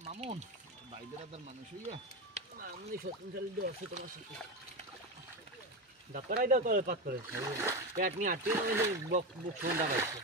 মামুন বাইদের মানুষ হইয়া ডাক্তারাই দাও তোর পাত করে পেট নিয়ে আটকে বুক সন্ধ্যা পাইছে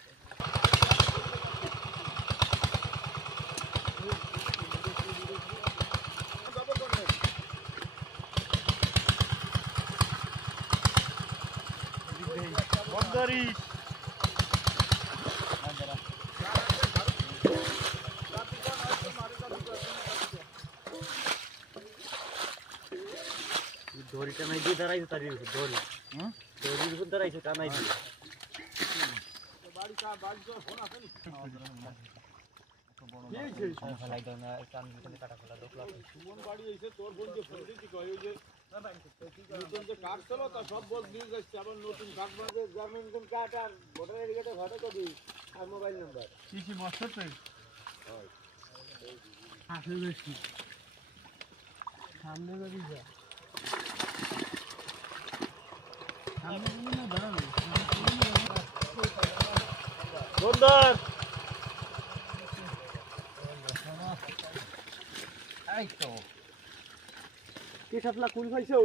দড়িটা নাই দিয়ে দাঁড়াইছে তার দড়ি দড়ির উপর দাঁড়াইছে টানাই দিয়ে মোবাইল নাম্বার সামনে বাড়ি যা সুন্দর এই তো কি সাতলা কুল খাইছো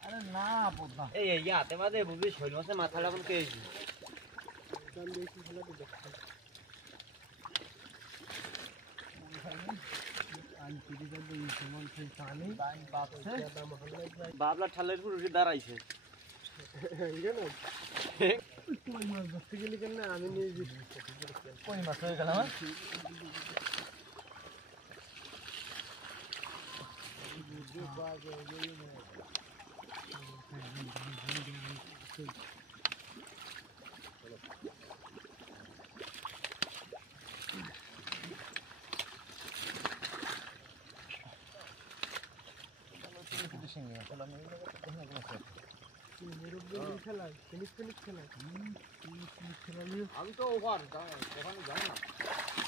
আরে না পদ্মা এই ইয়াতে বাদে বুঝি শৈল মাছে মাথা লাগান কেজি বাবলা ঠালের পুরো দাঁড়াইছে কই মাছ ধরতে গেলি কেন আমি নিয়ে কই মাছ হয়ে গেল আমি তো ওভার ওখানে যাই না